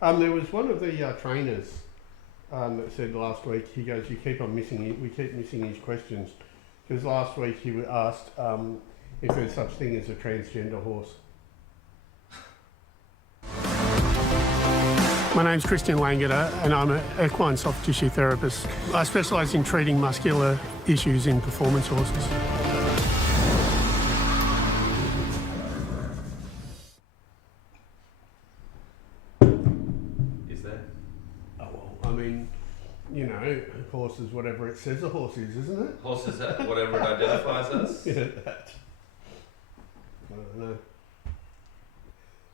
There was one of the trainers that said last week, he goes, we keep missing his questions. Because last week he was asked if there's such thing as a transgender horse. My name's ChristianLangeder and I'm an equine soft tissue therapist. I specialise in treating muscular issues in performance horses. Is there? Oh well, I mean, you know, a horse is whatever it says a horse is, isn't it? Horse is whatever it identifies as? Yeah, that. I don't know.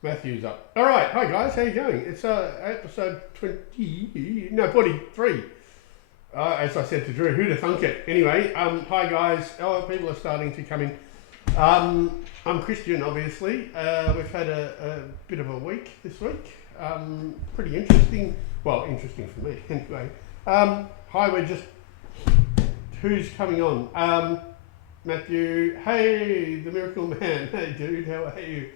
Matthew's up. All right, hi guys, how you going? It's episode 43. As I said to Drew, who'd have thunk it? Anyway, hi guys. Oh, people are starting to come in. I'm Christian, obviously. We've had a bit of a week this week. Pretty interesting. Well, interesting for me, anyway. Hi, who's coming on? Matthew. Hey, the Miracle Man. Hey, dude, how are you?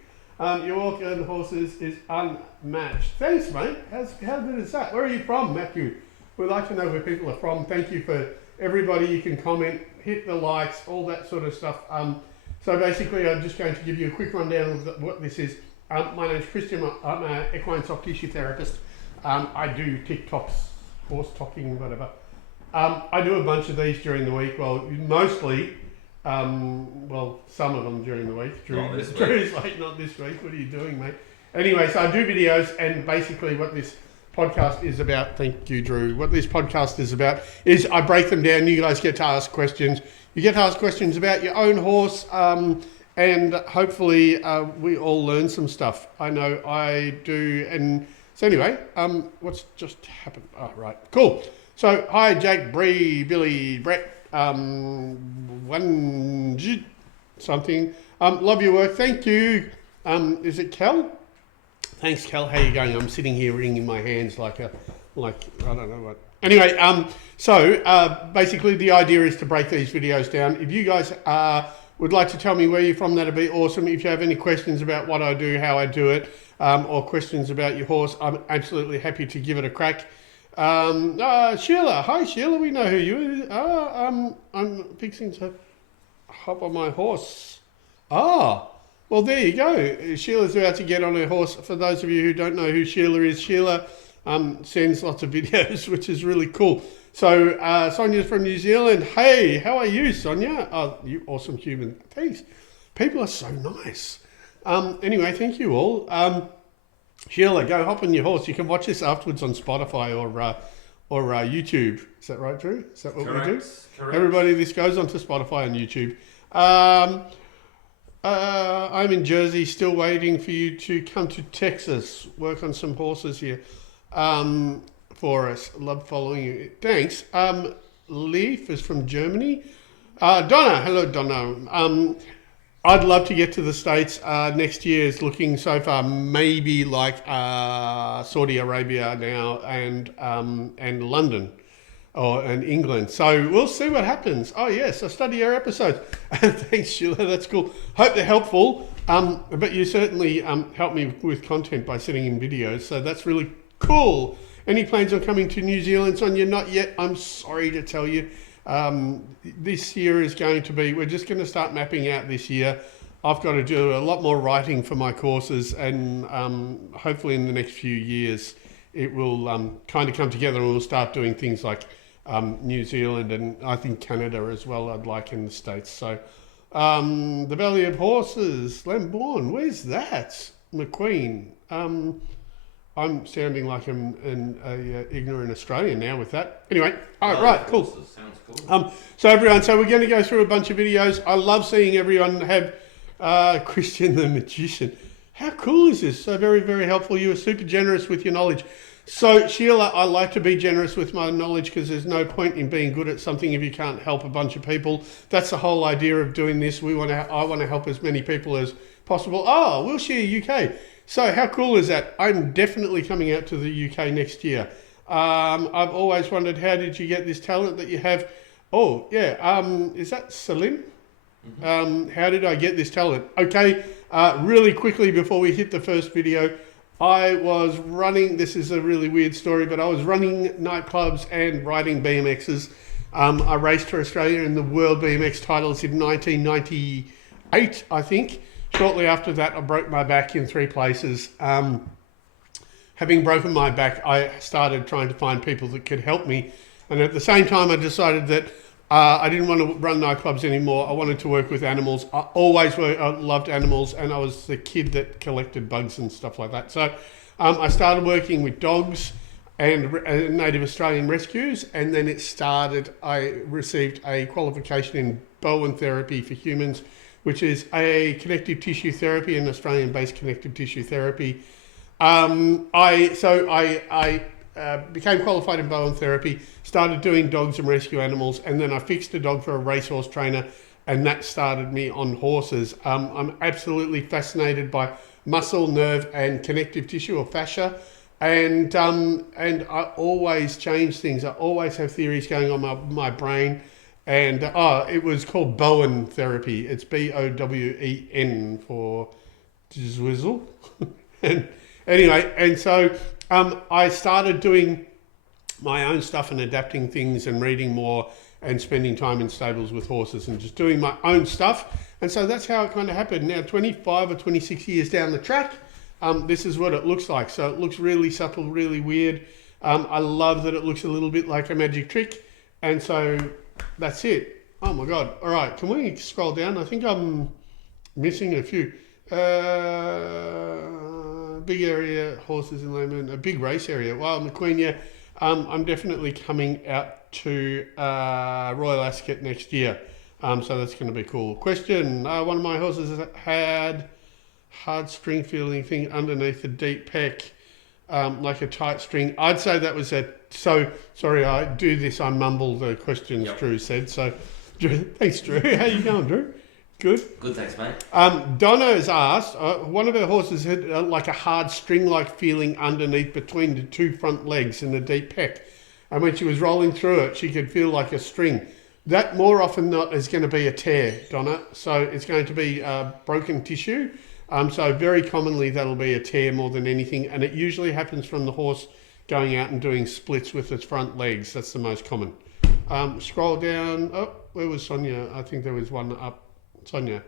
Your walk on horses is unmatched. Thanks, mate. How good is that? Where are you from, Matthew? We'd like to know where people are from. Thank you for everybody. You can comment, hit the likes, all that sort of stuff. So basically, I'm just going to give you a quick rundown of what this is. My name's Christian. I'm an equine soft tissue therapist. I do TikToks, horse talking, whatever. I do a bunch of these during the week. Well, mostly. Some of them during the week. Drew's like, not this week. What are you doing, mate? Anyway, so I do videos, and basically what this podcast is about, thank you, Drew. What this podcast is about is I break them down. You guys get to ask questions. You get to ask questions about your own horse, and hopefully we all learn some stuff. I know I do. And so anyway, what's just happened? Oh, right. Cool. So, hi, Jake, Bree, Billy, Brett. Something. Love your work. Thank you. Is it Kel? Thanks, Kel. How you going? I'm sitting here wringing my hands like I don't know what. Anyway, basically the idea is to break these videos down. If you guys would like to tell me where you're from, that'd be awesome. If you have any questions about what I do, how I do it, or questions about your horse, I'm absolutely happy to give it a crack. Sheila. Hi, Sheila. We know who you are. I'm fixing to hop on my horse. Well, there you go. Sheila's about to get on her horse. For those of you who don't know who Sheila is, Sheila sends lots of videos, which is really cool. So, Sonia's from New Zealand. Hey, how are you, Sonia? Oh, you awesome human. Thanks. People are so nice. Anyway, thank you all. Sheila, go hop on your horse. You can watch this afterwards on Spotify or YouTube. Is that right, Drew? Is that what we do? Correct. Everybody, this goes onto Spotify and YouTube. I'm in Jersey, still waiting for you to come to Texas, work on some horses here for us. Love following you. Thanks. Leaf is from Germany. Donna, hello, Donna. I'd love to get to the States. Next year is looking so far maybe like Saudi Arabia now and London and England. So we'll see what happens. Oh yes, I study your episodes. Thanks, Sheila. That's cool. Hope they're helpful. But you certainly help me with content by sending in videos. So that's really cool. Any plans on coming to New Zealand, Sonia? Not yet. I'm sorry to tell you. This year is going to be, we're just going to start mapping out this year. I've got to do a lot more writing for my courses, and hopefully in the next few years it will kind of come together, and we'll start doing things like New Zealand and I think Canada as well, I'd like in the States. So the Valley of Horses, Lambourne, where's that? McQueen. I'm sounding like an ignorant Australian now with that. Anyway, all right, right, cool. Sounds cool. So everyone, we're going to go through a bunch of videos. I love seeing everyone have Christian the Magician. How cool is this? So very, very helpful. You are super generous with your knowledge. So Sheila, I like to be generous with my knowledge because there's no point in being good at something if you can't help a bunch of people. That's the whole idea of doing this. I want to help as many people as possible. Oh, Wilshire, UK. So how cool is that? I'm definitely coming out to the UK next year. I've always wondered, how did you get this talent that you have? Oh, yeah. Is that Salim? Mm-hmm. How did I get this talent? Okay, really quickly before we hit the first video, I was running, this is a really weird story, but I was running nightclubs and riding BMXs. I raced for Australia in the World BMX titles in 1998, I think. Shortly after that, I broke my back in 3 places. Having broken my back, I started trying to find people that could help me. And at the same time, I decided that I didn't want to run nightclubs anymore. I wanted to work with animals. I loved animals, and I was the kid that collected bugs and stuff like that. So I started working with dogs and native Australian rescues, and then I received a qualification in Bowen therapy for humans, which is a connective tissue therapy, an Australian-based connective tissue therapy. I became qualified in Bowen therapy, started doing dogs and rescue animals, and then I fixed a dog for a racehorse trainer, and that started me on horses. I'm absolutely fascinated by muscle, nerve, and connective tissue or fascia, and I always change things. I always have theories going on my brain, and it was called Bowen therapy. It's Bowen for Zwizzle. And anyway, and so I started doing my own stuff and adapting things and reading more and spending time in stables with horses and just doing my own stuff. And so that's how it kind of happened. Now, 25 or 26 years down the track, this is what it looks like. So it looks really supple, really weird. I love that it looks a little bit like a magic trick. And so that's it. Oh my God. All right. Can we scroll down? I think I'm missing a few. Big area, horses in layman, a big race area. Well, McQueen, yeah. I'm definitely coming out to Royal Ascot next year. So that's going to be cool. Question, one of my horses had hard string feeling thing underneath the deep pec, like a tight string. I'd say that was sorry, I do this, I mumble the questions. Yep. Drew said. So, Drew, thanks, Drew. How you going, Drew? Good? Good, thanks, mate. Donna has asked, one of her horses had like a hard string-like feeling underneath between the 2 front legs in the deep pec. And when she was rolling through it, she could feel like a string. That more often than not is going to be a tear, Donna. So it's going to be broken tissue. So very commonly that'll be a tear more than anything. And it usually happens from the horse going out and doing splits with its front legs. That's the most common. Scroll down. Oh, where was Sonia? I think there was one up. Sonia,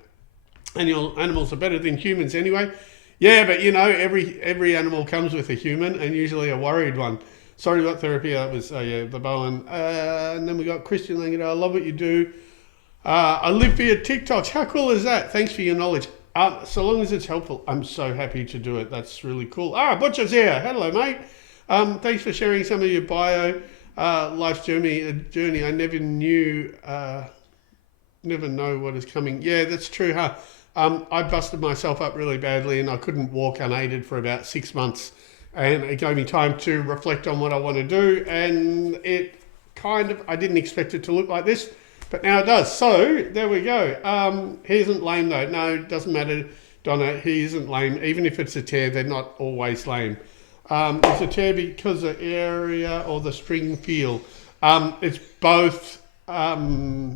animals are better than humans anyway. Yeah, but you know, every animal comes with a human and usually a worried one. Sorry about therapy. That was the Bowen. And then we got ChristianLangeder. I love what you do. I live for your TikToks. How cool is that? Thanks for your knowledge. So long as it's helpful, I'm so happy to do it. That's really cool. Butcher's here. Hello, mate. Thanks for sharing some of your bio, life's journey. I never knew. Never know what is coming. Yeah, that's true, huh? I busted myself up really badly and I couldn't walk unaided for about 6 months. And it gave me time to reflect on what I want to do. And I didn't expect it to look like this, but now it does. So there we go. He isn't lame though. No, it doesn't matter, Donna. He isn't lame. Even if it's a tear, they're not always lame. It's a tear because the area or the string feel. It's both.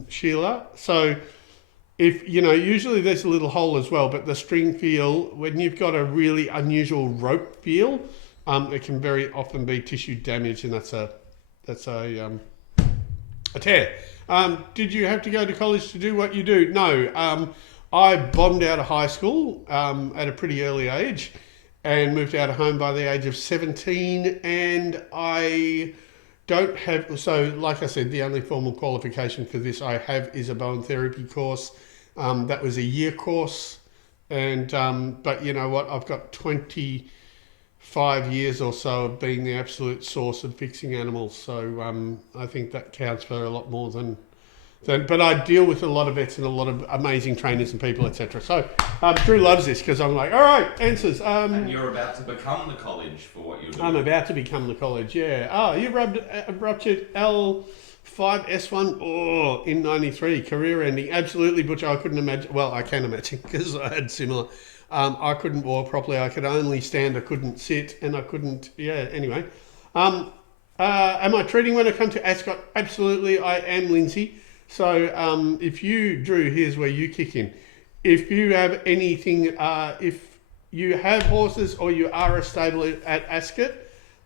Sheila. So if, usually there's a little hole as well, but the string feel, when you've got a really unusual rope feel, it can very often be tissue damage, and that's a tear. Did you have to go to college to do what you do? No. I bombed out of high school at a pretty early age and moved out of home by the age of 17, and I don't have, so like I said, the only formal qualification for this I have is a Bowen therapy course. That was a year course. And, but you know what, I've got 25 years or so of being the absolute source of fixing animals. So I think that counts for a lot more than, but I deal with a lot of vets and a lot of amazing trainers and people, etc. So Drew loves this because I'm like, all right, answers. And you're about to become the college for what you're doing. I'm about to become the college, yeah. Oh, you ruptured L5S1 in 93, career ending. Absolutely, Butcher. I couldn't imagine. Well, I can imagine because I had similar. I couldn't walk properly. I could only stand. I couldn't sit, and I couldn't. Yeah. Anyway, am I treating when I come to Ascot? Absolutely, I am, Lindsay. So if you, Drew, here's where you kick in. If you have anything, if you have horses or you are a stable at Ascot,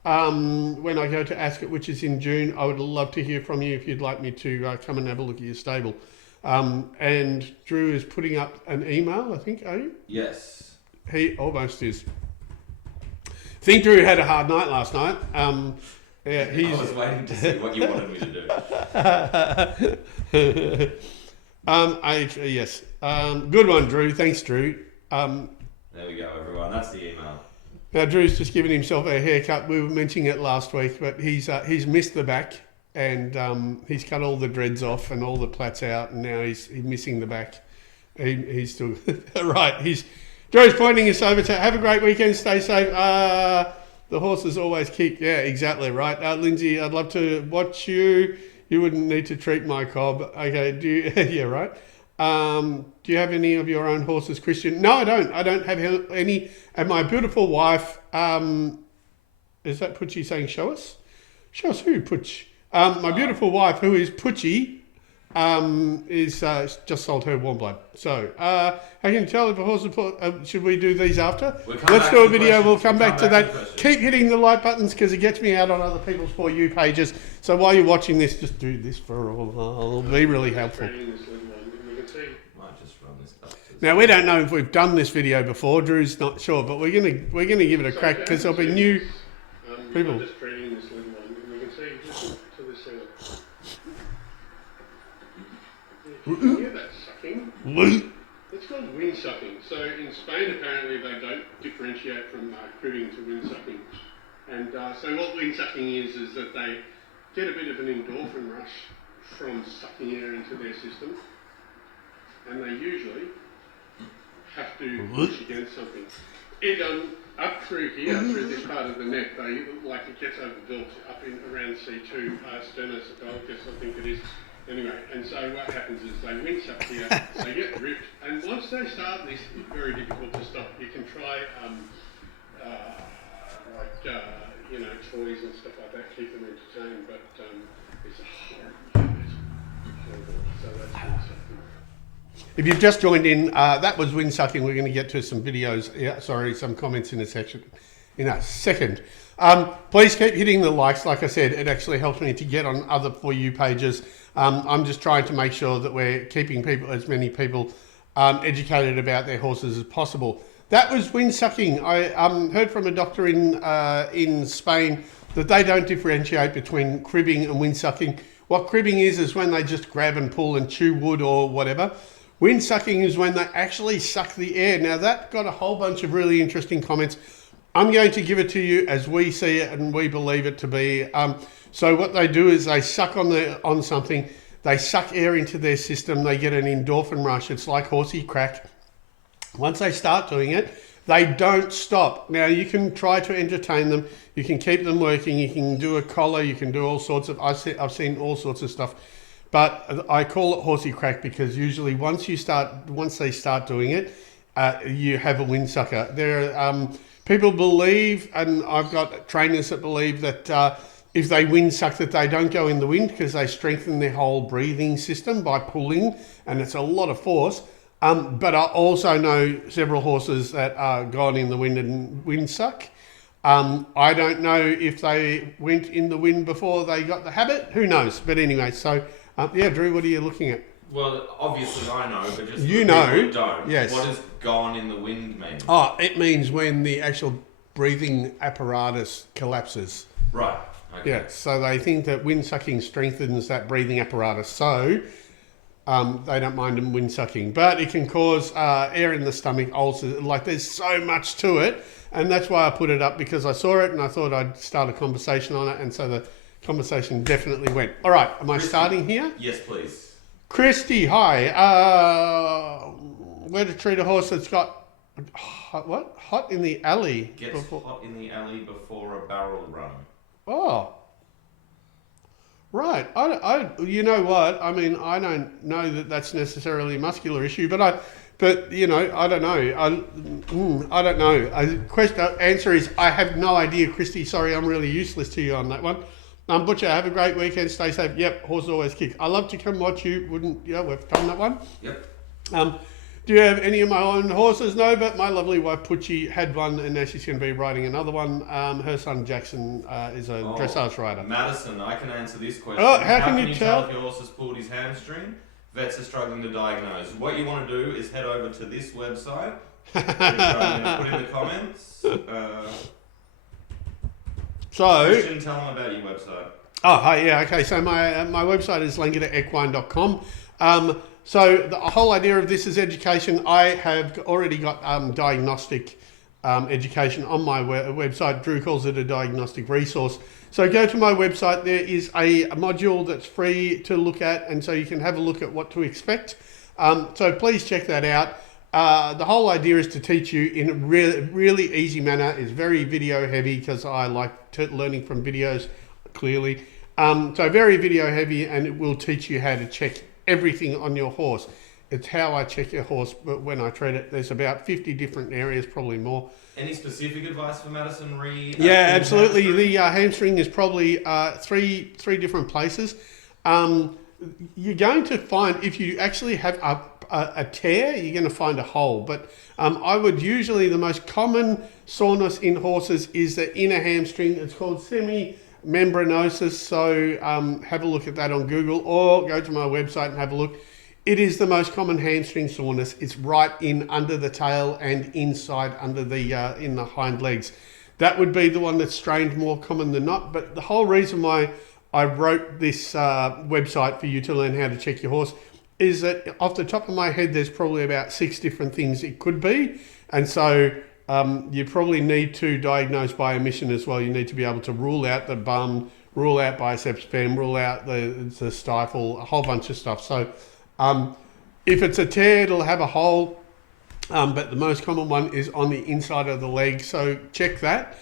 when I go to Ascot, which is in June, I would love to hear from you if you'd like me to come and have a look at your stable. And Drew is putting up an email, I think, are you? Yes. He almost is. I think Drew had a hard night last night. Yeah, I was waiting to see what you wanted me to do. Yes. Good one, Drew. Thanks, Drew. There we go, everyone. That's the email. Now, Drew's just given himself a haircut. We were mentioning it last week, but he's missed the back, and he's cut all the dreads off and all the plaits out, and now he's missing the back. He's still right. Drew's pointing us over to have a great weekend. Stay safe. The horses always kick. Yeah, exactly right. Lindsay, I'd love to watch you. You wouldn't need to treat my cob. Okay, do you? Yeah, right. Do you have any of your own horses, Christian? No, I don't. I don't have any. And my beautiful wife, is that Putchie saying show us? Show us who, Putch? My beautiful wife, who is Putchie, is just sold her warm blood. So, how can you tell if a horse is should we do these after? Let's do a video. We'll come back to that. Keep hitting the like buttons because it gets me out on other people's For You pages. So while you're watching this, just do this for a while. It'll be really helpful. Now we don't know if we've done this video before. Drew's not sure, but we're gonna give it a crack because there'll be new people. Just treating this little one. We can see just to the center. You can hear that sucking. It's called wind sucking. So in Spain, apparently they don't differentiate from cribbing to wind sucking. And so what wind sucking is that they get a bit of an endorphin rush from sucking air into their system, and they usually have to push against something. It up through here, through this part of the neck, it gets overbuilt up in around C2, sternocystologist, I think it is. Anyway, and so what happens is they wince up here, they get ripped, and once they start this, it's very difficult to stop. You can try toys and stuff like that, keep them entertained, but it's horrible. So that's wind sucking. If you've just joined in, that was wind sucking. We're going to get to some videos. Some comments in a second. Please keep hitting the likes. Like I said, it actually helps me to get on other For You pages. I'm just trying to make sure that we're keeping as many people educated about their horses as possible. That was wind sucking. I heard from a doctor in Spain that they don't differentiate between cribbing and wind sucking. What cribbing is when they just grab and pull and chew wood or whatever. Wind sucking is when they actually suck the air. Now that got a whole bunch of really interesting comments. I'm going to give it to you as we see it and we believe it to be. So what they do is they suck on something. They suck air into their system. They get an endorphin rush. It's like horsey crack. Once they start doing it, they don't stop. Now you can try to entertain them. You can keep them working. You can do a collar. You can do all sorts of. I've seen all sorts of stuff. But I call it horsey crack because usually once they start doing it, you have a wind sucker. People believe, and I've got trainers that believe that if they wind suck, that they don't go in the wind because they strengthen their whole breathing system by pulling, and it's a lot of force. But I also know several horses that are gone in the wind and wind suck. I don't know if they went in the wind before they got the habit. Who knows? But anyway, so Drew, what are you looking at? Well, obviously I know, but just you for know, people who don't. yes. What does gone in the wind mean? Oh, it means when the actual breathing apparatus collapses. Right. Okay. Yeah. So they think that wind sucking strengthens that breathing apparatus. So they don't mind them wind sucking, but it can cause air in the stomach ulcers. Like there's so much to it, and that's why I put it up because I saw it and I thought I'd start a conversation on it, and so the conversation definitely went. All right, am I starting here? Yes, please. Christy, hi. Where to treat a horse that's got hot in the alley? Hot in the alley before a barrel run. Oh, right. I you know what? I mean, I don't know that that's necessarily a muscular issue, but I don't know. I don't know. Answer is I have no idea, Christy. Sorry, I'm really useless to you on that one. Butcher, have a great weekend. Stay safe. Yep, horses always kick. I love to come watch you. We've done that one. Yep. Do you have any of my own horses? No, but my lovely wife Pucci had one, and now she's going to be riding another one. Her son Jackson is a dressage rider. Madison, I can answer this question. Oh, how can you tell if your horse has pulled his hamstring? Vets are struggling to diagnose. What you want to do is head over to this website, which I'm going to put in the comments. Christian, tell them about your website. Oh, hi, yeah, okay. So my website is LangederEquine.com. So the whole idea of this is education. I have already got diagnostic education on my website. Drew calls it a diagnostic resource. So go to my website. There is a module that's free to look at, and so you can have a look at what to expect. So please check that out. The whole idea is to teach you in a really easy manner. It's very video heavy because I like learning from videos clearly. So very video heavy, and it will teach you how to check everything on your horse. It's how I check your horse when I treat it. There's about 50 different areas, probably more. Any specific advice for Madison Reed? Yeah, absolutely. Hamstring? The hamstring is probably three different places. You're going to find, if you actually have a tear, you're going to find a hole. But I would usually, the most common soreness in horses is the inner hamstring. It's called semi-membranosus. So have a look at that on Google, or go to my website and have a look. It is the most common hamstring soreness. It's right in under the tail and inside under the in the hind legs. That would be the one that's strained more common than not. But the whole reason why I wrote this website for you to learn how to check your horse is that off the top of my head, there's probably about 6 different things it could be. And so you probably need to diagnose by omission as well. You need to be able to rule out the bum, rule out biceps fem, rule out the stifle, a whole bunch of stuff. So if it's a tear, it'll have a hole, but the most common one is on the inside of the leg. So check that.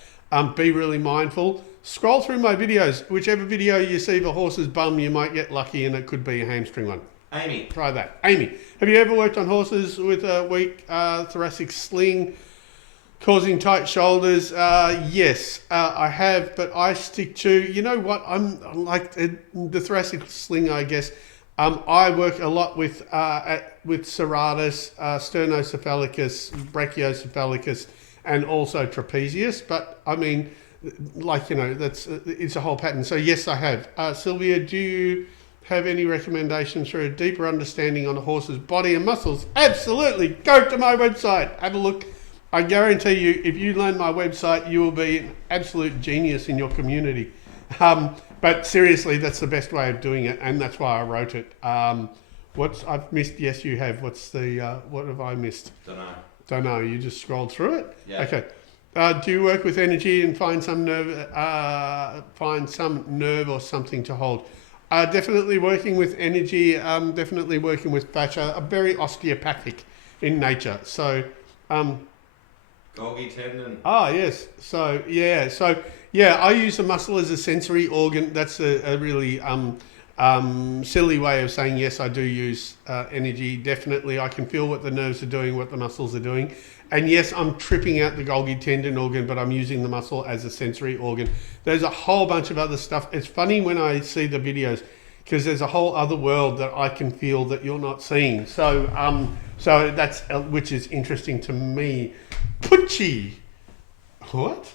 Be really mindful. Scroll through my videos. Whichever video you see of a horse's bum, you might get lucky, and it could be a hamstring one. Amy. Try that. Amy, have you ever worked on horses with a weak thoracic sling causing tight shoulders? Yes, I have, but I stick to, you know what, I'm like the thoracic sling, I guess. I work a lot with serratus, sternocephalicus, brachiocephalicus, and also trapezius. But I mean, like, you know, it's a whole pattern. So yes, I have. Sylvia, do you have any recommendations for a deeper understanding on a horse's body and muscles? Absolutely. Go to my website. Have a look. I guarantee you, if you learn my website, you will be an absolute genius in your community. But seriously, that's the best way of doing it, and that's why I wrote it. I've missed? Yes, you have. What have I missed? Don't know. You just scrolled through it? Yeah. Okay. Do you work with energy and find some nerve or something to hold? Definitely working with energy. Definitely working with fascia. Very osteopathic in nature. So. Golgi tendon. Ah, yes. So yeah, I use the muscle as a sensory organ. That's a really silly way of saying yes, I do use energy. Definitely, I can feel what the nerves are doing, what the muscles are doing. And yes, I'm tripping out the Golgi tendon organ, but I'm using the muscle as a sensory organ. There's a whole bunch of other stuff. It's funny when I see the videos, because there's a whole other world that I can feel that you're not seeing. So that's which is interesting to me. Pucci. What?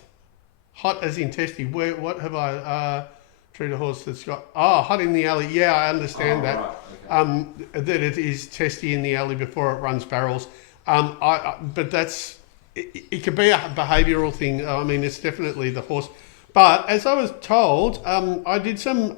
Hot as in testy. What have I treated a horse that's got? Oh, hot in the alley. Yeah, I understand that. Right. Okay. That it is testy in the alley before it runs barrels. But that's it could be a behavioural thing. I mean, it's definitely the horse. But as I was told, I did some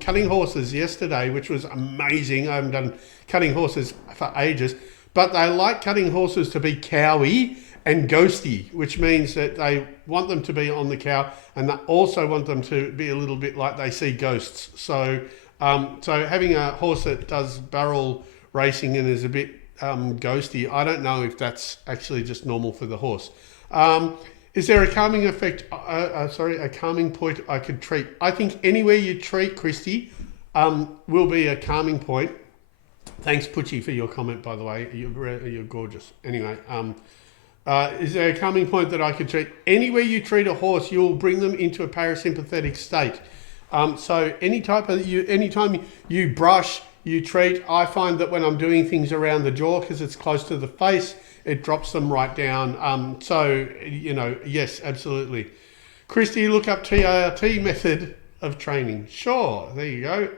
cutting horses yesterday, which was amazing. I haven't done cutting horses for ages. But they like cutting horses to be cowy and ghosty, which means that they want them to be on the cow, and they also want them to be a little bit like they see ghosts. So having a horse that does barrel racing and is a bit ghosty, I don't know if that's actually just normal for the horse. Is there a calming effect? A calming point I could treat? I think anywhere you treat, Christy, will be a calming point. Thanks, Pucci, for your comment, by the way. You're gorgeous. Anyway, is there a calming point that I could treat? Anywhere you treat a horse, you'll bring them into a parasympathetic state. So anytime you brush, you treat. I find that when I'm doing things around the jaw, because it's close to the face, it drops them right down. So, yes, absolutely. Christy, look up TRT method of training. Sure, there you go.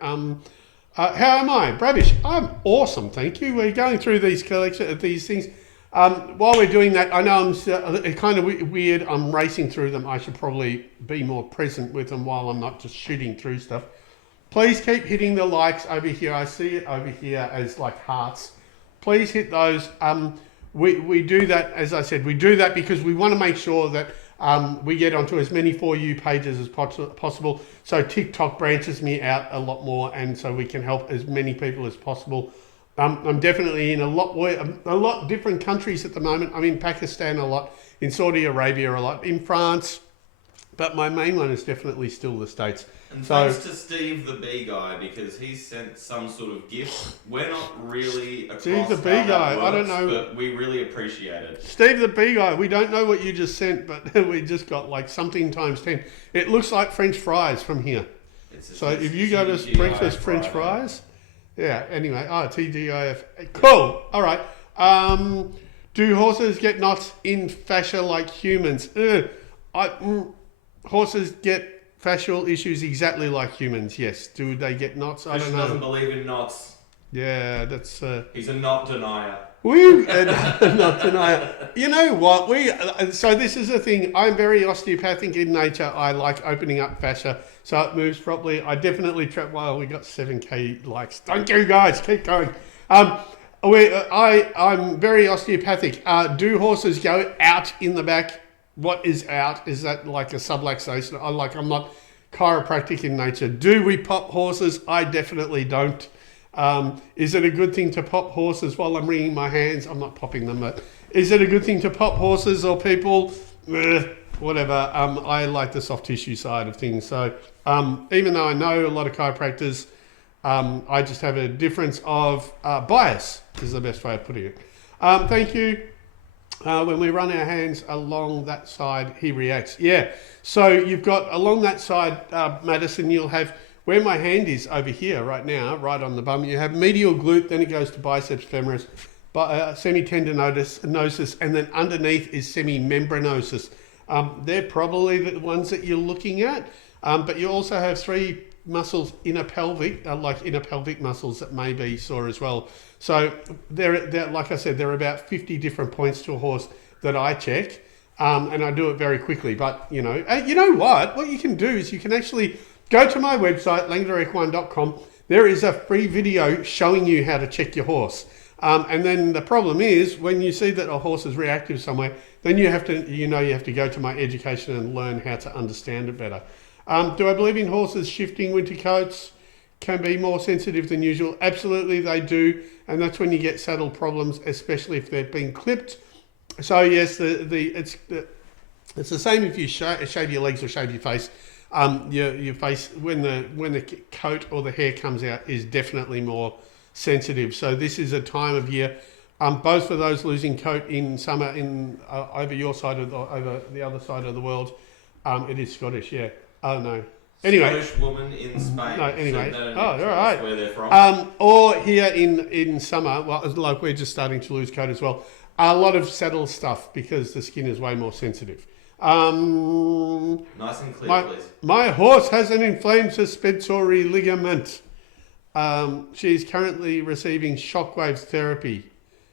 How am I? Bravish, I'm awesome, thank you. We're going through these collection of these things. While we're doing that, I know it's kind of weird. I'm racing through them. I should probably be more present with them while I'm not just shooting through stuff. Please keep hitting the likes over here. I see it over here as like hearts. Please hit those. We do that, as I said, we do that because we want to make sure that we get onto as many For You pages as possible. So TikTok branches me out a lot more, and so we can help as many people as possible. I'm definitely in a lot different countries at the moment. I'm in Pakistan a lot, in Saudi Arabia a lot, in France, but my main one is definitely still the States. And thanks to Steve the Bee Guy, because he sent some sort of gift. We're not really across Steve the Bee how that Guy, works, I don't know. but we really appreciate it. Steve the Bee Guy, we don't know what you just sent, but we just got like something times 10. It looks like French fries from here. So if you go to breakfast French fries, yeah, anyway, TGIF. Cool, all right. Do horses get knots in fascia like humans? Horses get fascial issues exactly like humans, yes. Do they get knots? I don't know. Doesn't believe in knots. Yeah, that's... He's a knot denier. Not denier. You know what? So this is the thing. I'm very osteopathic in nature. I like opening up fascia so it moves properly. I definitely trap. Well, we got 7K likes. Thank you, guys. Keep going. I'm very osteopathic. Do horses go out in the back? What is out? Is that like a subluxation? I'm not chiropractic in nature. Do we pop horses? I definitely don't. Is it a good thing to pop horses while I'm wringing my hands? I'm not popping them, but is it a good thing to pop horses or people? Whatever. I like the soft tissue side of things. So even though I know a lot of chiropractors, I just have a difference of bias, is the best way of putting it. Thank you. When we run our hands along that side, he reacts. Yeah. So you've got along that side, Madison, you'll have where my hand is over here right now, right on the bum. You have medial glute, then it goes to biceps femoris, semitendinosus, and then underneath is semimembranosus. They're probably the ones that you're looking at, but you also have three muscles inner pelvic muscles that may be sore as well. So they're like I said, there are about 50 different points to a horse that I check, and I do it very quickly. But you know what you can do is you can actually go to my website, LangederEquine.com. There is a free video showing you how to check your horse. And then the problem is when you see that a horse is reactive somewhere, then you have to go to my education and learn how to understand it better. Do I believe in horses shifting winter coats can be more sensitive than usual? Absolutely, they do. And that's when you get saddle problems, especially if they've been clipped. So yes, it's the same if you shave your legs or shave your face. Your face, when the coat or the hair comes out, is definitely more sensitive. So this is a time of year, both for those losing coat in summer over your side over the other side of the world. It is Scottish, yeah. Oh no. Anyway, Scottish woman in Spain. No, anyway. So All right. where they're from. Or here in summer, well, like we're just starting to lose coat as well. A lot of saddle stuff because the skin is way more sensitive. Nice and clear, please. My horse has an inflamed suspensory ligament. She's currently receiving shockwave therapy.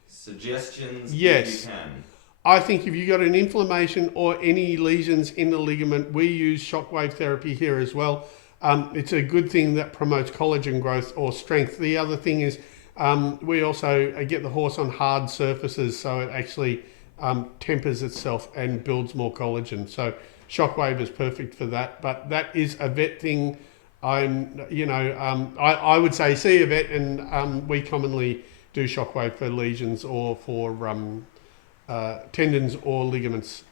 Suggestions yes. If you can. I think if you got an inflammation or any lesions in the ligament, we use shockwave therapy here as well. It's a good thing that promotes collagen growth or strength. The other thing is we also get the horse on hard surfaces, so it actually tempers itself and builds more collagen. So shockwave is perfect for that, but that is a vet thing. I would say see a vet, and we commonly do shockwave for lesions or for tendons or ligaments.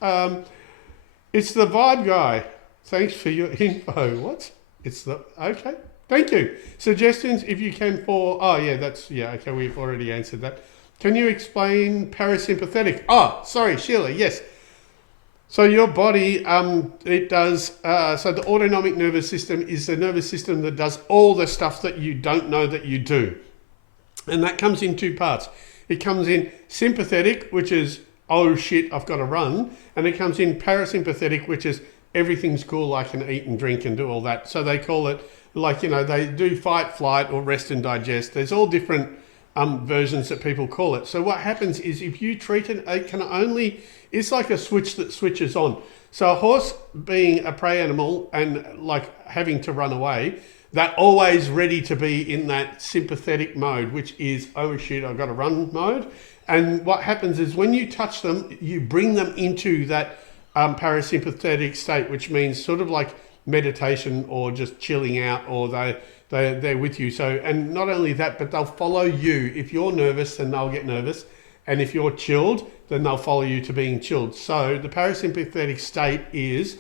It's the vibe guy. Thanks for your info. What? Okay. Thank you. Suggestions if you can okay, we've already answered that. Can you explain parasympathetic? Sorry, Sheila, yes. So your body, it does, so the autonomic nervous system is the nervous system that does all the stuff that you don't know that you do. And that comes in two parts. It comes in sympathetic, which is, oh shit, I've got to run. And it comes in parasympathetic, which is everything's cool, I can eat and drink and do all that. So they call it, like, they do fight, flight, or rest and digest. There's all different versions that people call it. So what happens is if you treat it, it's like a switch that switches on. So a horse being a prey animal and like having to run away, they're always ready to be in that sympathetic mode, which is, oh shit, I've got to run mode. And what happens is when you touch them, you bring them into that parasympathetic state, which means sort of like meditation or just chilling out, or they're with you. So, and not only that, but they'll follow you. If you're nervous, then they'll get nervous. And if you're chilled, then they'll follow you to being chilled. So the parasympathetic state is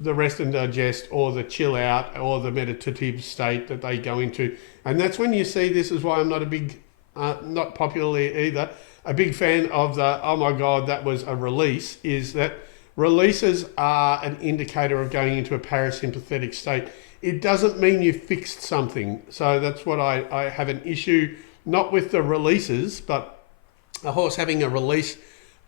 the rest and digest, or the chill out, or the meditative state that they go into. And that's when you see, this is why I'm not a big, not popularly either, a big fan of the, oh my God, that was a release, is that releases are an indicator of going into a parasympathetic state. It doesn't mean you fixed something. So that's what I have an issue, not with the releases, but a horse having a release.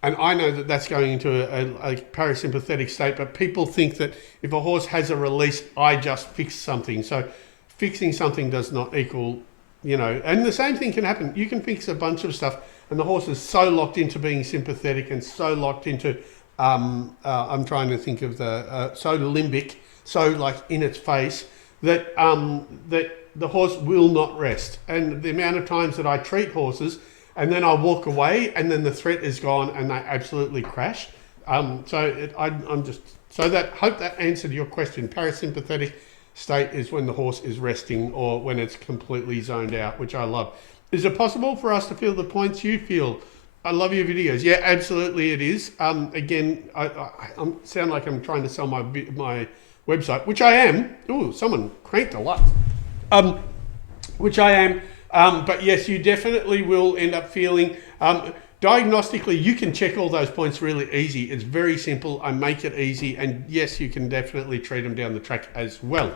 And I know that that's going into a parasympathetic state, but people think that if a horse has a release, I just fixed something. So fixing something does not equal, and the same thing can happen. You can fix a bunch of stuff and the horse is so locked into being sympathetic and so locked into, I'm trying to think of so limbic, so like in its face, that that the horse will not rest. And the amount of times that I treat horses and then I walk away and then the threat is gone and they absolutely crash. Hope that answered your question. Parasympathetic state is when the horse is resting or when it's completely zoned out, which I love. Is it possible for us to feel the points you feel? I love your videos. Yeah, absolutely it is. Again, I sound like I'm trying to sell my website, which I am. Ooh, someone cranked a lot. Which I am. But yes, you definitely will end up feeling, diagnostically, you can check all those points really easy. It's very simple. I make it easy. And yes, you can definitely treat them down the track as well.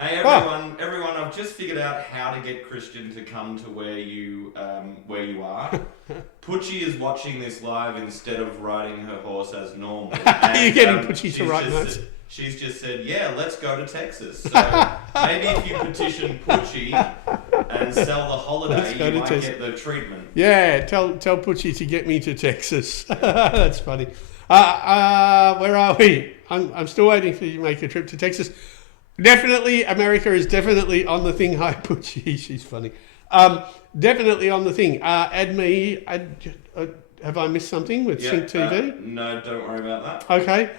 Hey everyone! I've just figured out how to get Christian to come to where you are. Putchie is watching this live instead of riding her horse as normal. You're getting Putchie to write notes. She's just said, yeah, let's go to Texas. So maybe if you petition Putchie and sell the holiday, you might get the treatment. Yeah, tell Putchie to get me to Texas. That's funny. Where are we? I'm still waiting for you to make a trip to Texas. Definitely, America is definitely on the thing. Hi, Putchie, she's funny. Definitely on the thing. Have I missed something with Sync TV? No, don't worry about that. Okay.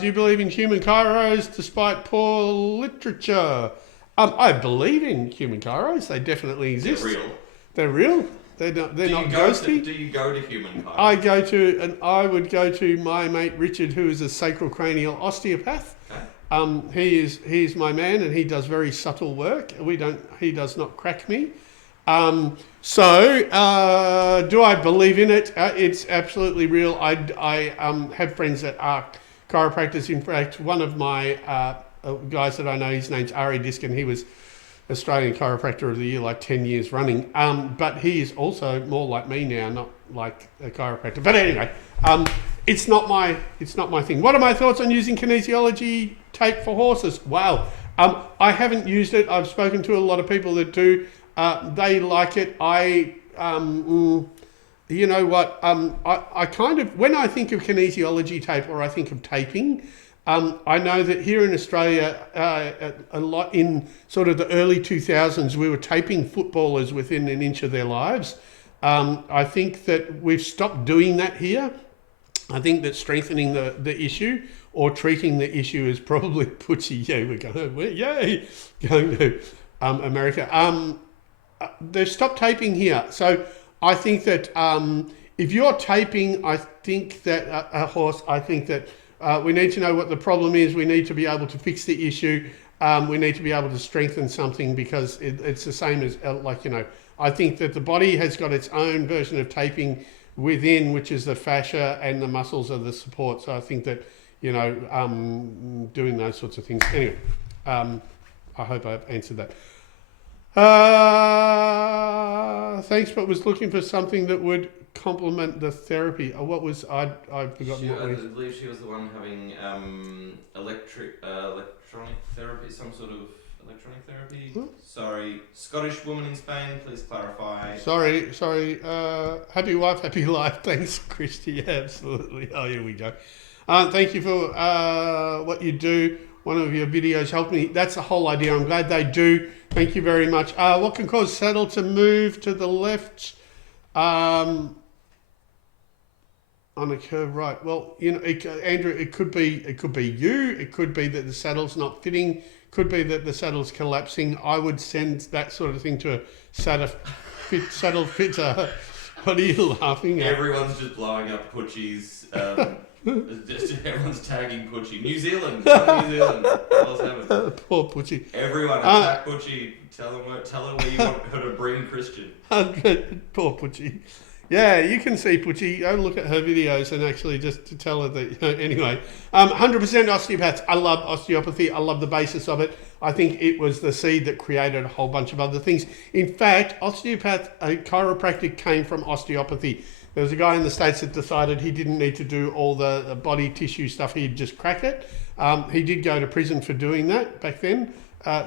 Do you believe in human chiros despite poor literature? I believe in human chiros. They definitely exist. They're real. They're real. They're not ghosty. Do you go to human chiros? I would go to my mate Richard, who is a sacrocranial osteopath. Okay. He's my man, and he does very subtle work. He does not crack me. Do I believe in it? It's absolutely real. I have friends that are chiropractors. In fact, one of my guys that I know, his name's Ari Diskin. He was Australian Chiropractor of the Year like 10 years running. But he is also more like me now, not like a chiropractor. But anyway, it's not my thing. What are my thoughts on using kinesiology tape for horses? Wow. I haven't used it. I've spoken to a lot of people that do. They like it. You know what? I kind of, when I think of kinesiology tape or I think of taping, I know that here in Australia, a lot in sort of the early 2000s, we were taping footballers within an inch of their lives. I think that we've stopped doing that here. I think that strengthening the issue or treating the issue is probably Putchie. Yeah, going to America. They've stopped taping here. So I think that if you're taping, I think that a horse, I think that we need to know what the problem is. We need to be able to fix the issue. We need to be able to strengthen something because it's the same as I think that the body has got its own version of taping within, which is the fascia, and the muscles are the support. So I think that, doing those sorts of things. Anyway, I hope I've answered that. Thanks, but was looking for something that would complement the therapy. What was I've forgotten what I we. believe she was the one having electronic therapy, some sort of electronic therapy. Huh? Sorry, Scottish woman in Spain. Please clarify. Sorry. Happy wife, happy life. Thanks, Christy. Yeah, absolutely. Oh, here we go. Thank you for what you do. One of your videos helped me. That's the whole idea. I'm glad they do. Thank you very much. What can cause saddle to move to the left on a curve right? Well, Andrew, it could be you. It could be that the saddle's not fitting. Could be that the saddle's collapsing. I would send that sort of thing to a saddle fitter. What are you laughing at? Everyone's just blowing up Putchie's. Everyone's tagging Putchie. New Zealand. New Zealand. What's happening? Poor Putchie. Everyone attack Putchie. Tell her where you want her to bring Christian. Poor Putchie. Yeah, you can see Putchie. Go look at her videos and actually just to tell her that. Anyway, 100% osteopaths. I love osteopathy. I love the basis of it. I think it was the seed that created a whole bunch of other things. In fact, chiropractic came from osteopathy. There was a guy in the States that decided he didn't need to do all the body tissue stuff. He'd just crack it. He did go to prison for doing that back then.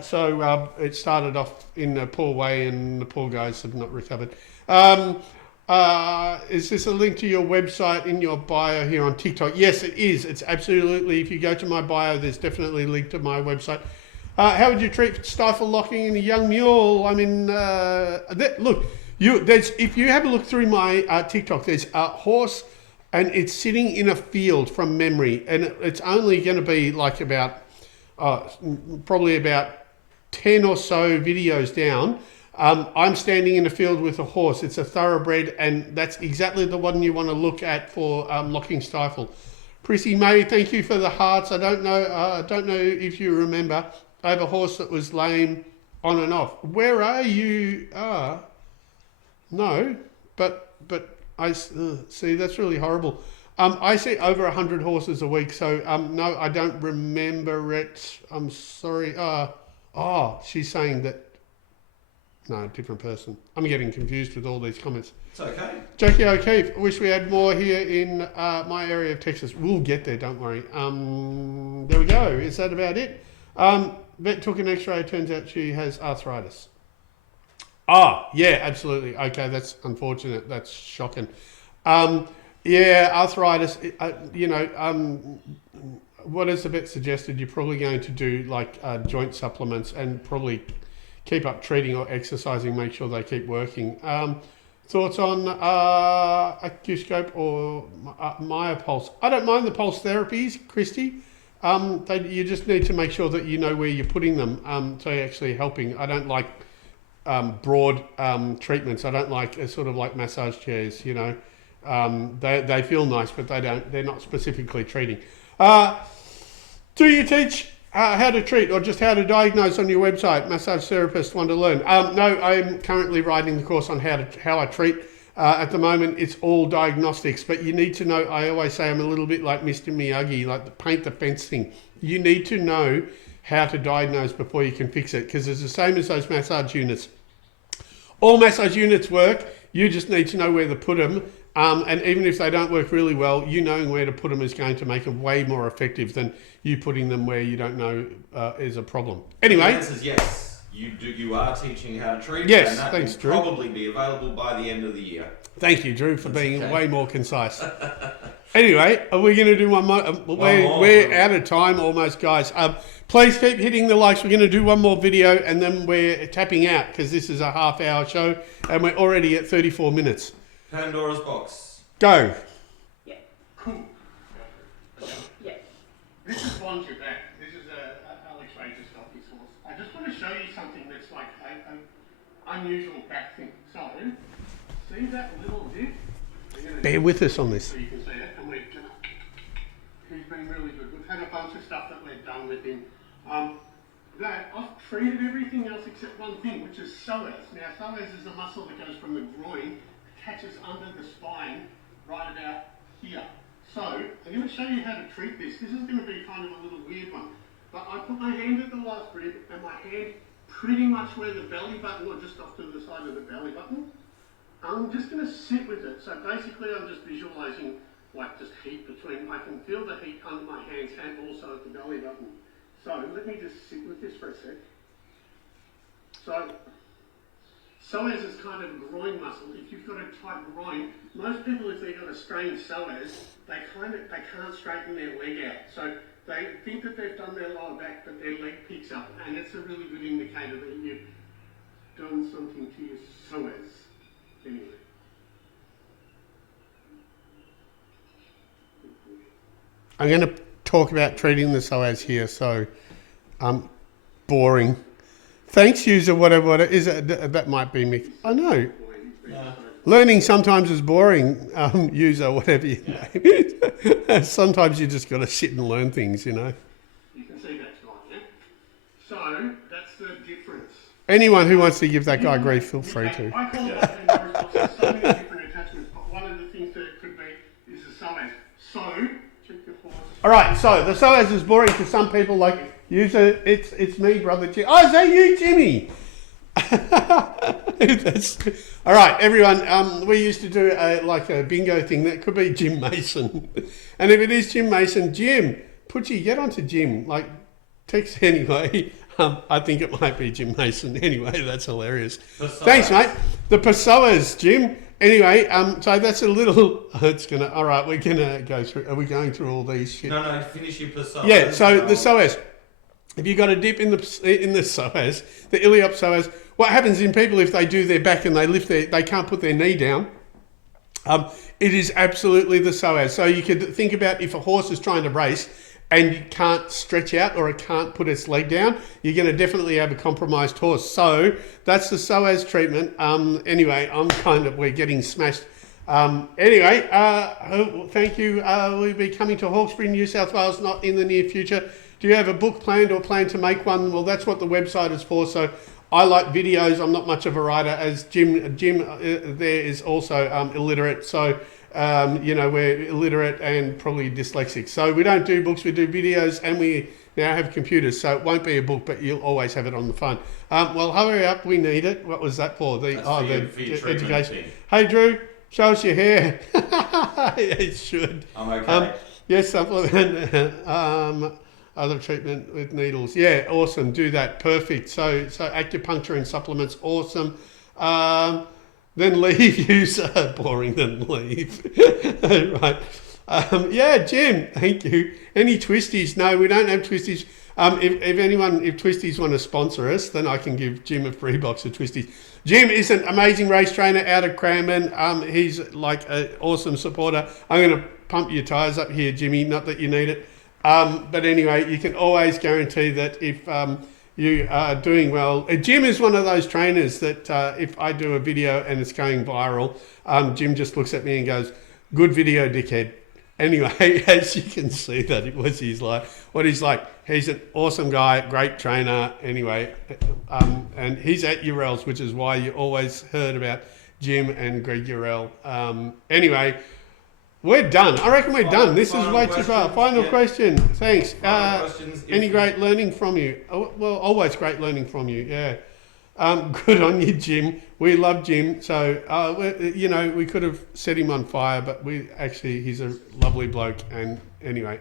So it started off in a poor way and the poor guys have not recovered. Is this a link to your website in your bio here on TikTok? Yes, it is. It's absolutely. If you go to my bio, there's definitely a link to my website. How would you treat stifle locking in a young mule? I mean, look, if you have a look through my TikTok, there's a horse and it's sitting in a field from memory, and it's only going to be like about probably about 10 or so videos down. I'm standing in a field with a horse. It's a thoroughbred, and that's exactly the one you want to look at for locking stifle. Prissy May, thank you for the hearts. I don't know if you remember. I have a horse that was lame on and off. Where are you? No, but I see. That's really horrible. I see over 100 horses a week, so no, I don't remember it. I'm sorry. She's saying that. No, different person. I'm getting confused with all these comments. It's okay. Jackie O'Keefe, wish we had more here in my area of Texas. We'll get there, don't worry. There we go. Is that about it? Vet took an x-ray. Turns out she has arthritis. Yeah, absolutely. Okay, that's unfortunate. That's shocking. Yeah, arthritis, what has the vet suggested? You're probably going to do like joint supplements and probably keep up treating or exercising, make sure they keep working. Thoughts on Acuscope or MyoPulse? I don't mind the pulse therapies, Christy. You just need to make sure that you know where you're putting them, so you're actually helping. I don't like broad treatments. I don't like sort of like massage chairs, They feel nice, but they're not specifically treating. Do you teach how to treat or just how to diagnose on your website? Massage therapists want to learn. No, I'm currently writing the course on how I treat. At the moment, it's all diagnostics, but you need to know. I always say I'm a little bit like Mr. Miyagi, like the paint the fence thing. You need to know how to diagnose before you can fix it, because it's the same as those massage units. All massage units work. You just need to know where to put them. And even if they don't work really well, you knowing where to put them is going to make them way more effective than you putting them where you don't know is a problem. Anyway. The answer is yes. You are teaching how to treat. Yes, and that thanks, will Drew. Probably be available by the end of the year. Thank you, Drew, for being way more concise. Anyway, are we going to do one more? We're out of time almost, guys. Please keep hitting the likes. We're going to do one more video and then we're tapping out because this is a half-hour show and we're already at 34 minutes. Pandora's box. Go. Yeah. Cool. Yeah. This is one to back. This is Alex Ray just got this horse. I just want to show you something that's like an unusual back thing. So, see that little dip? Bear with us on this. So you can see it, and he's been really good. We've had a bunch of stuff that we've done with him. I've treated everything else except one thing, which is psoas. Now, psoas is a muscle that goes from the groin, catches under the spine, right about here. So, I'm going to show you how to treat this. This is going to be kind of a little weird one. But I put my hand at the last rib, and my hand pretty much where the belly button, or just off to the side of the belly button. I'm just going to sit with it. So basically I'm just visualising like just heat between, I can feel the heat under my hands and also at the belly button. So let me just sit with this for a sec. So psoas is kind of a groin muscle. If you've got a tight groin, most people, if they've got a strained psoas, they can't straighten their leg out. So they think that they've done their lower back, but their leg picks up, and it's a really good indicator that you've done something to your psoas. Anyway. I'm going to talk about treating the psoas here, so boring. Thanks, user, whatever it is. That might be me. I know. Learning sometimes is boring, user, whatever your name is. Sometimes you just got to sit and learn things, you know. You can see that's gone, yeah? So, that's the difference. Anyone who wants to give that guy grief, feel free to. I call it so many different attachments, but one of the things that it could be is the psoas. So, check your horse. All right, so the psoas is boring to some people, like user. It's me, brother Jim. Oh, is that you, Jimmy? All right, everyone. We used to do a bingo thing. That could be Jim Mason, and if it is Jim Mason, Jim, Putchie, get onto Jim. Like, text anyway. I think it might be Jim Mason. Anyway, that's hilarious. Thanks, mate. The psoas, Jim. Anyway, so that's a little. All right, we're gonna go through. Are we going through all these shit? No, finish your psoas. Yeah. So the psoas. If you've got a dip in the psoas, the iliop psoas, what happens in people if they do their back and they can't put their knee down? It is absolutely the psoas. So you could think about if a horse is trying to race and you can't stretch out or it can't put its leg down, you're going to definitely have a compromised horse. So that's the psoas treatment. Anyway, we're getting smashed. Anyway, thank you. We'll be coming to Hawkesbury, New South Wales, not in the near future. Do you have a book planned or plan to make one? Well, that's what the website is for. So I like videos. I'm not much of a writer, as Jim there is also illiterate. So, we're illiterate and probably dyslexic. So we don't do books, we do videos, and we now have computers. So it won't be a book, but you'll always have it on the phone. Well, hurry up. We need it. What was that for? The education. Thing. Hey, Drew, show us your hair. It should. I'm okay. Yes, supplement. Other treatment with needles. Yeah, awesome. Do that. Perfect. So acupuncture and supplements, awesome. Then leave user. Boring, then leave. Right. Yeah, Jim, thank you. Any twisties? No, we don't have twisties. If twisties want to sponsor us, then I can give Jim a free box of twisties. Jim is an amazing race trainer out of Cranbourne. He's like an awesome supporter. I'm going to pump your tyres up here, Jimmy. Not that you need it. But anyway, you can always guarantee that if you are doing well. Jim is one of those trainers that if I do a video and it's going viral, Jim just looks at me and goes, "Good video, dickhead." Anyway, as you can see, that it was what he's like. He's an awesome guy, great trainer. Anyway, and he's at Urel's, which is why you always heard about Jim and Greg Urel. Anyway. We're done. I reckon we're done. This is way too far. Final question. Thanks. Any great learning from you? Oh, well, always great learning from you. Yeah. Good on you, Jim. We love Jim. So, we could have set him on fire, but he's a lovely bloke. And anyway,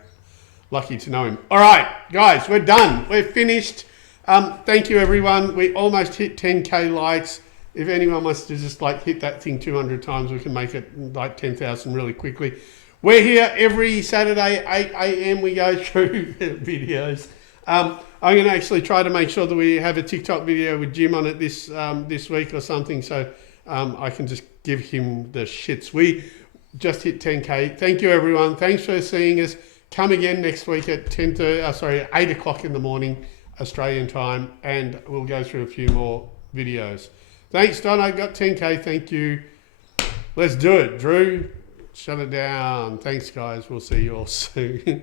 lucky to know him. All right, guys, we're done. We're finished. Thank you, everyone. We almost hit 10K likes. If anyone wants to just hit that thing 200 times, we can make it 10,000 really quickly. We're here every Saturday, 8 a.m. We go through videos. I'm going to actually try to make sure that we have a TikTok video with Jim on it this week or something, so I can just give him the shits. We just hit 10K. Thank you, everyone. Thanks for seeing us. Come again next week at 8 o'clock in the morning, Australian time, and we'll go through a few more videos. Thanks, Don. I got 10K. Thank you. Let's do it. Drew, shut it down. Thanks, guys. We'll see you all soon.